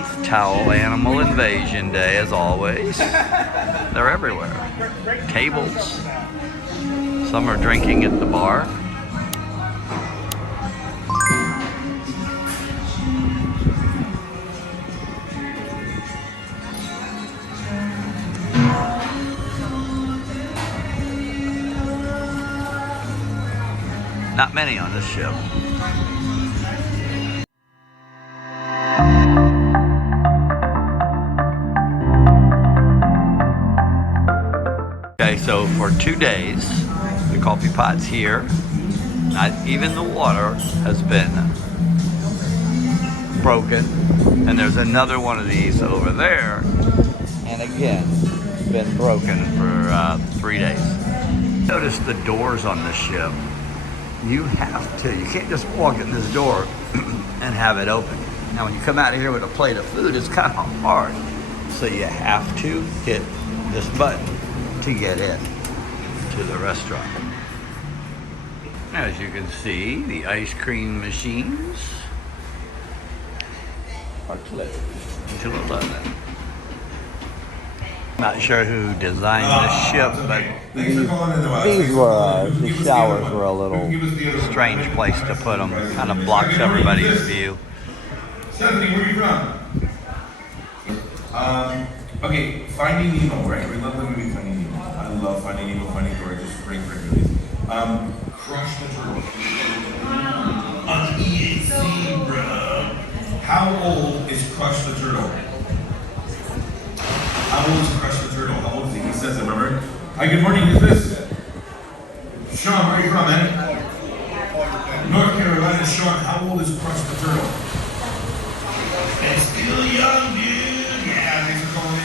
It's Towel Animal Invasion Day, as always. They're everywhere. Tables. Some are drinking at the bar. Not many on this ship. Okay, so for 2 days, the coffee pot's here. Not even the water has been broken. And there's another one of these over there. And again, been broken for 3 days. Notice the doors on the ship. You can't just walk in this door and have it open. Now when you come out of here with a plate of food, it's kind of hard. So you have to hit this button to get in to the restaurant. As you can see, the ice cream machines are closed until 11. Not sure who designed this ship, but the showers were a little strange place to put them. Kind of blocks everybody's view. Stephanie, where are you from? Okay, Finding Nemo, right? We love the movie Finding Nemo. I love Finding Nemo, Finding Dory, just great movies. Crush the Turtle. On EAC, bro. How old is Crush the Turtle? How old is Crush the Turtle? How old is he? He says it, remember? Hi, good morning, who's this? Sean, where are you from, man? North Carolina. Sean, how old is Crush the Turtle? It's still young, dude. Yeah, thanks for calling in.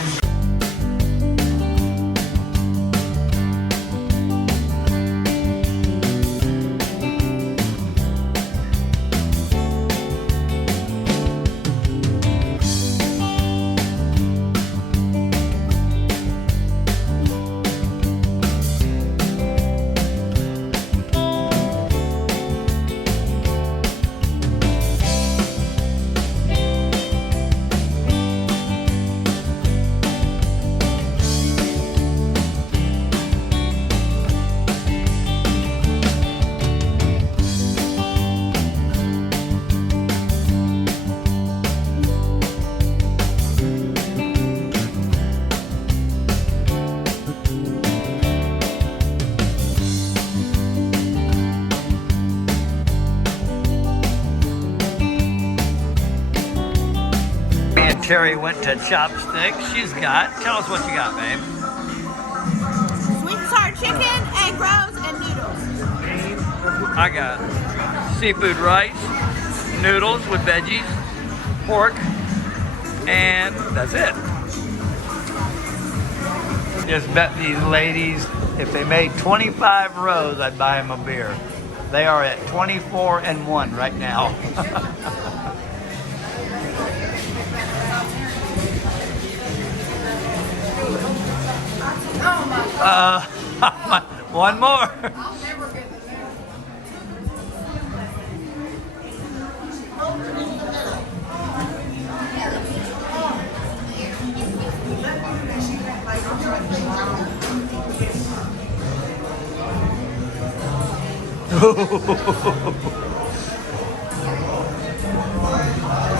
Terry went to Chopsticks. Tell us what you got, babe. Sweet and sour chicken, egg rolls, and noodles. I got seafood rice, noodles with veggies, pork, and that's it. Just bet these ladies, if they made 25 rows, I'd buy them a beer. They are at 24-1 right now. One more. I'll never get the noodles.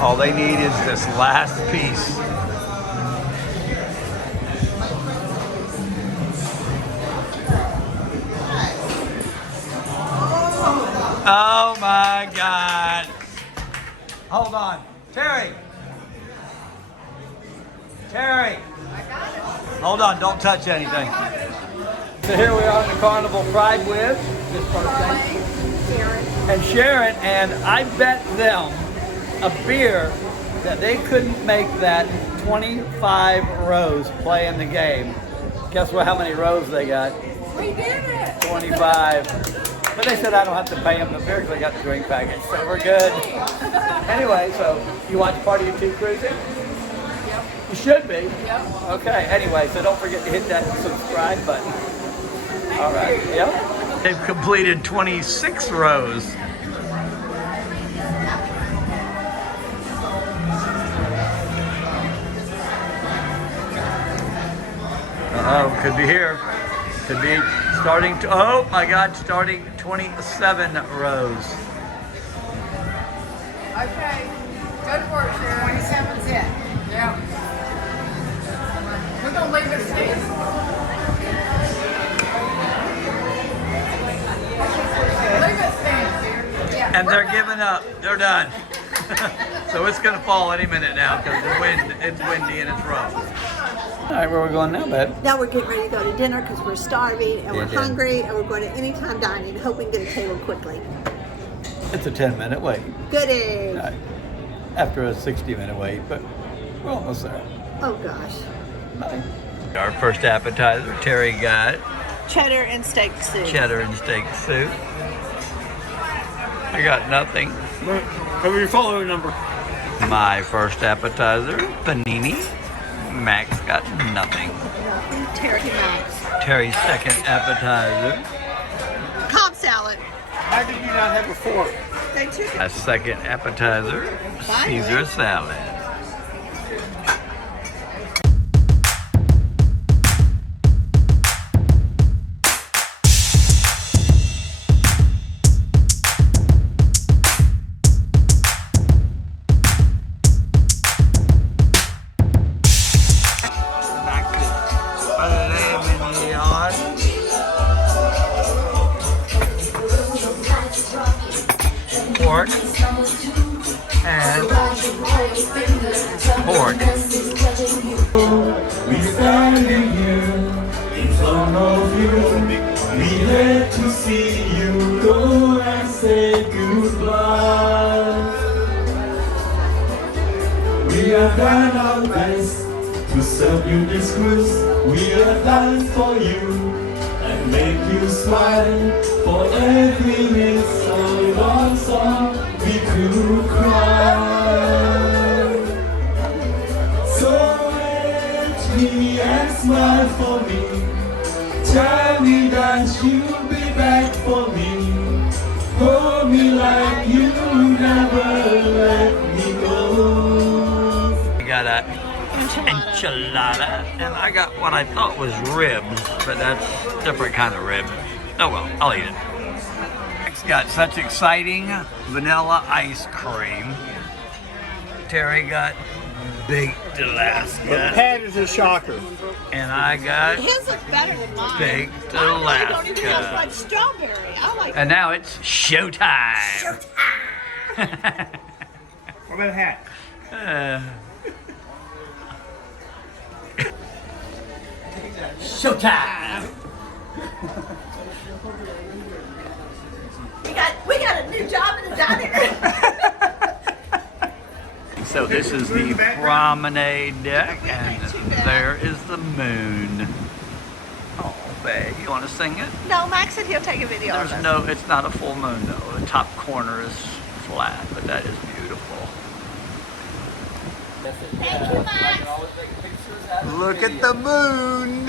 All they need is this last piece. Oh my God. Hold on. Terry. Hold on, don't touch anything. So here we are in the Carnival Pride with this person. And Sharon, and I bet them a beer that they couldn't make that 25 rows play in the game. Guess what? How many rows they got? We did it. 25. But they said I don't have to pay them the beer because I got the drink package, so we're good. Anyway, so you watch part of your two cruising? Yep. You should be. Yep. Okay, anyway, so don't forget to hit that subscribe button. All right, yep. They've completed 26 rows. Oh, could be here. Could be starting to, oh my God, starting 27 rows. Okay. Good work, Sharon. 27's it. Yeah. We're gonna leave it stand. Leave it stand, dear. Yeah. And they're giving up. They're done. So it's gonna fall any minute now because the wind, it's windy and it's rough. All right, where are we going now, babe? Now we're getting ready to go to dinner because we're starving and we're Yeah. hungry and we're going to Anytime Dining, hoping to get a table quickly. It's a 10-minute wait. Goody. All right. After a 60-minute wait, but we're almost there. Oh gosh. Bye. Our first appetizer, Terry got Cheddar and steak soup. cheddar and steak soup. I got nothing. Cover your following number. My first appetizer, panini. Max got nothing. Terry Max. Terry's second appetizer, Cobb salad. How did you not have a fork? They took it. a second appetizer, Caesar salad. Pork and pork. We standing here in front of you. We had to see you go and say goodbye. We have done our best to serve you this cruise. We have done for you and make you smile. For every miss or loss song we could cry. So let me and smile for me. Tell me that you'll be back for me. Hold me like you never let me go. I got a enchilada, and I got what I thought was ribs, but that's a different kind of rib. Oh well, I'll eat it. It's got such exciting vanilla ice cream. Terry got baked Alaska, Pat is a shocker. and I got His looks better than mine. baked Mine really don't even look Alaska. like strawberry. I like And now it's showtime. What about a hat? Showtime. we got a new job in the dining room. So this is the promenade deck, and there is the moon. Oh, babe, you want to sing it? No, Max said he'll take a video of There's us. no, it's not a full moon though. The top corner is flat, but that is beautiful. Thank you, Max. Look at the moon.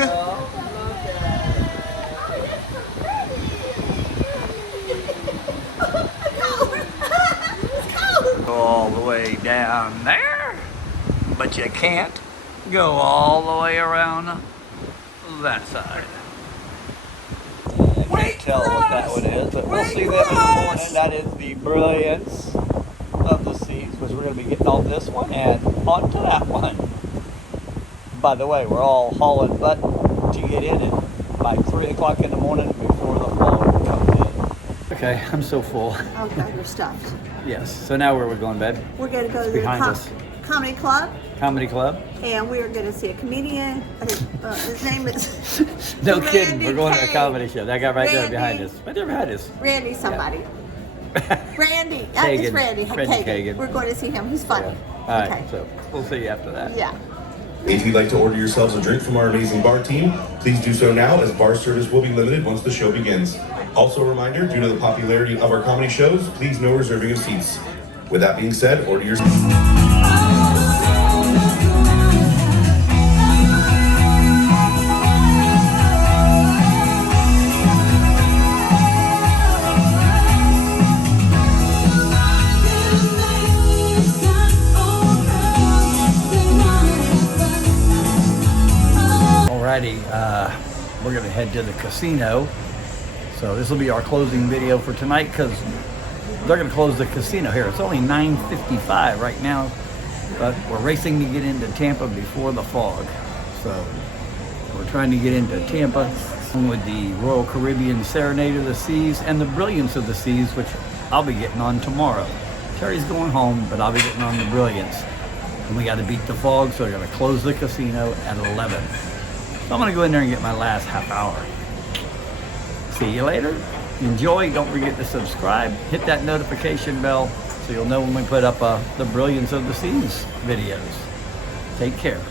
Go all the way down there, but you can't go all the way around that side. I can't tell what that one is, but we'll see that in the morning. That is the brilliance of the seas, which we're going to be getting on this one and onto that one. By the way, we're all hauling butt to get in it by 3 o'clock in the morning before the fog comes in. Okay, I'm so full. Oh God, we're stuffed. Yes, so now where we're going, babe? We're going to go to the behind us. comedy club, Comedy Club? and we are going to see a comedian. His name is No kidding, Randy we're going to a Page. comedy show. That guy right there behind Randy. us. Right there behind us. Randy somebody. Randy. It's Kagan. Randy Randy Kagan. We're going to see him. He's funny. All right, Okay. so we'll see you after that. Yeah. If you'd like to order yourselves a drink from our amazing bar team, please do so now, as bar service will be limited once the show begins. Also a reminder, due to the popularity of our comedy shows, please no reserving of seats. With that being said, order your... Alrighty, we're gonna head to the casino. So this will be our closing video for tonight because they're gonna close the casino here. It's only 9:55 right now, but we're racing to get into Tampa before the fog. So we're trying to get into Tampa with the Royal Caribbean Serenade of the Seas and the Brilliance of the Seas, which I'll be getting on tomorrow. Terry's going home, but I'll be getting on the Brilliance. And we got to beat the fog, so we're going to close the casino at 11. So I'm going to go in there and get my last half hour. See you later. Enjoy. Don't forget to subscribe. Hit that notification bell so you'll know when we put up the Brilliance of the Seas videos. Take care.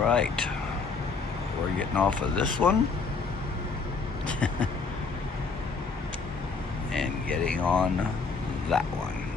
Right, we're getting off of this one and getting on that one.